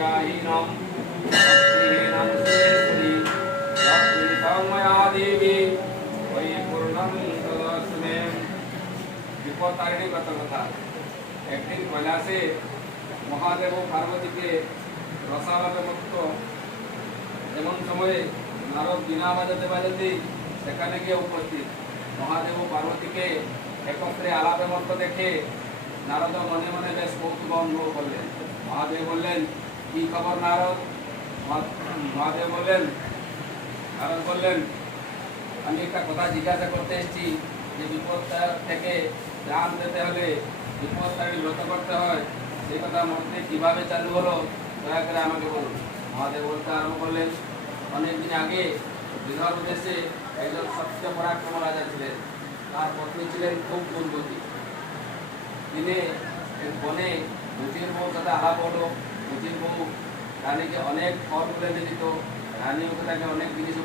विद्याहीनं भक्तिहीनं श्री लक्ष्मीतमया देवी परिपूर्णं तदस्तु मे। विपद तारिणी व्रत कथा। एक दिन कैलासे महादेव पार्वती के रसालापे मुक्त एमन समय नारद बिना बाजाते बाजाते সেখানে গিয়ে উপস্থিত। মহাদেব পার্বতীকে একত্রে আলাপে মতো দেখে নারদ মনে মনে বেশ কৌতুক অনুভব করলেন। মহাদেব বললেন, কি খবর নারদ? মহাদেব বললেন, নারদ বললেন, আমি একটা কথা জিজ্ঞাসা করতে এসেছি যে বিপদটা থেকে ত্রাণ দিতে হলে বিপদটাকে ব্রত করতে হয়, সেই কথা মধ্যে কীভাবে চালু হলো দয়া করে আমাকে বলুন। মহাদেব বলতে আরম্ভ করলেন, অনেকদিন আগে বিদর্ভ দেশে একজন সত্য পরাক্রম রাজা ছিলেন। তার পত্নী ছিলেন খুব গুণবতী। তিনি বনে মুচির বউ সাথে আলাপ হলো। মুচির বউ রানীকে অনেক ফল তুলে এনে দিত। রানীও তাকে অনেক জিনিস